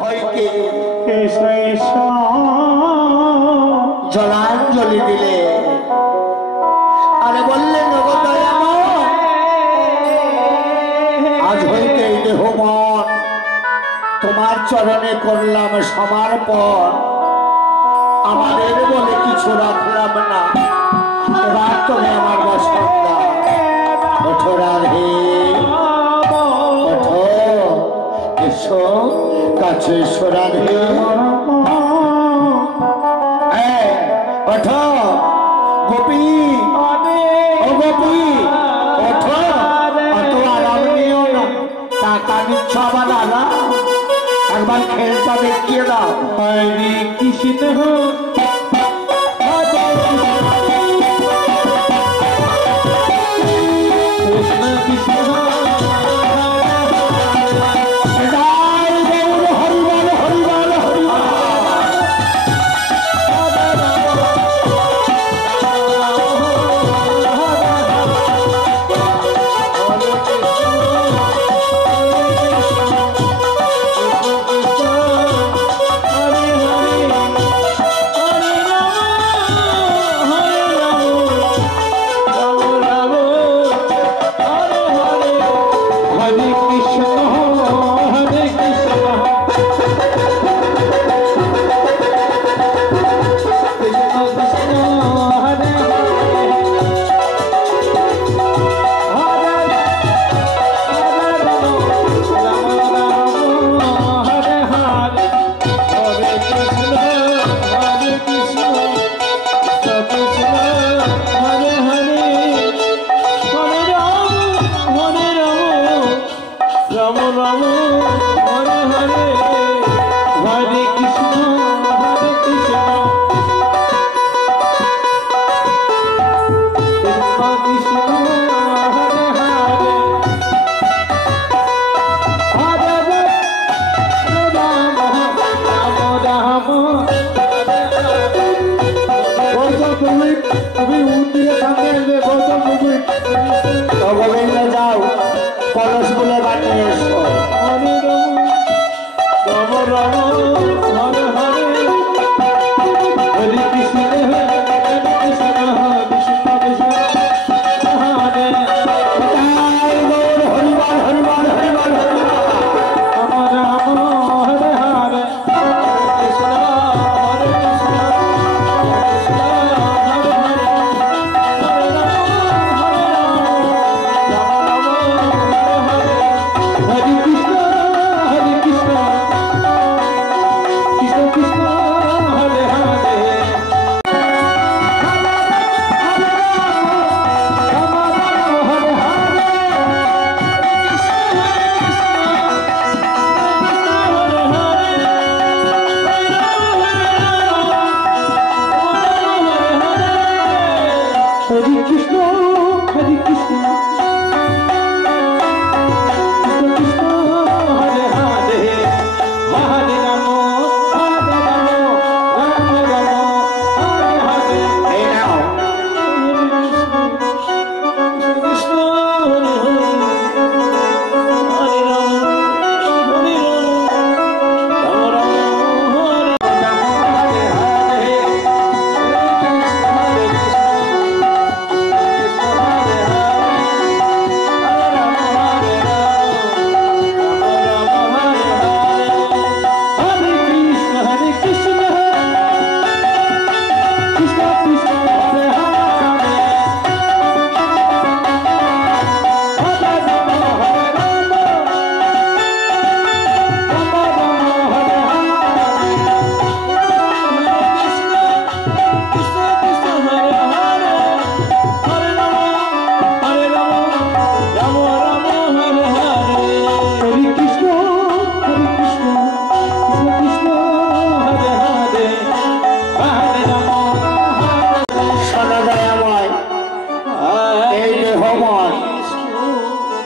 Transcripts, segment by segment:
ভয়কে জলাঞ্জলি দিলে আরে বললেন আজ হইতে এই দেহ মন তোমার চরণে করলাম সমর্পণ। আমাদের বলে কিছু রাখলাম না, এবার তুমি আমার বসন্দা। ওঠো রাধে ওঠো, এসো কাছে এসো রাধে। ওঠো গোপী, ও গোপী ওঠো, অত আরাম নিও না। টাকা নিচ্ছ আবার আরাম, একবার খেলটা দেখিয়ে দাও। হরে কৃষ্ণ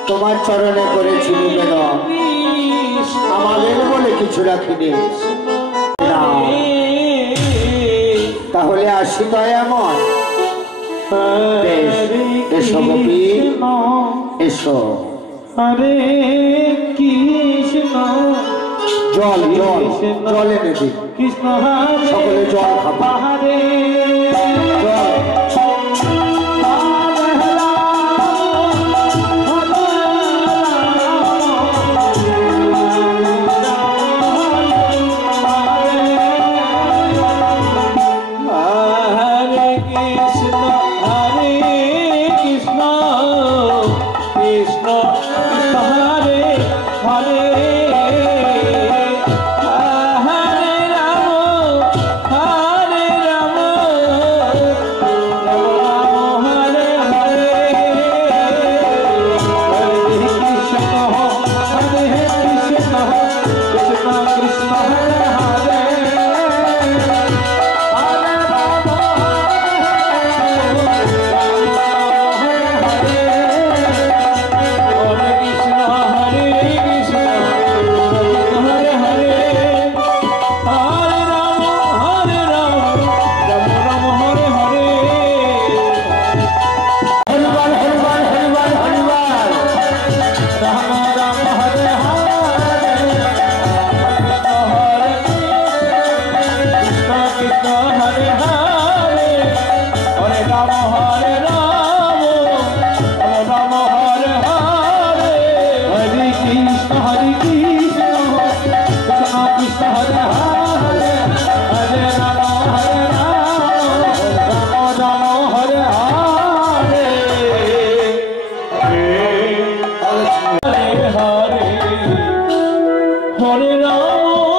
তোমার চরণে করেছি নিবেদন, আমাদের বলে কিছু রাখিনি। তাহলে আসি দয়াময়, এসো গোপী এসো। হরে কৃষ্ণ জল জল জল এনে দিন কৃষ্ণ হরে সকলে জল খাবো হরে জল Hare Rama